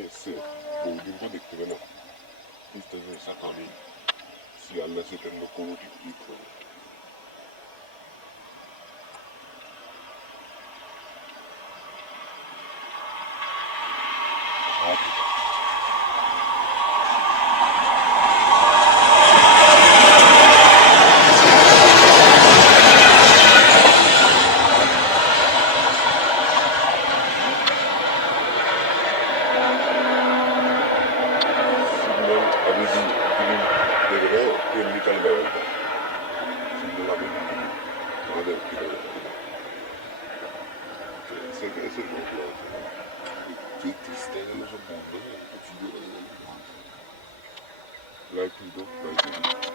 এসছে বহুদিন তো দেখতে পেলাম তিস্তা জলসা কানে শিয়ালদা সেটার লোকোমোটিভ হিট হলো अभी भी ग्रीन देख रहे हो ये निकल गया था सिग्नल अभी भी आधे किलो ऐसे कैसे लोग ये तीसरे दिन सब बंद है कुछ भी लाइट दो लाइट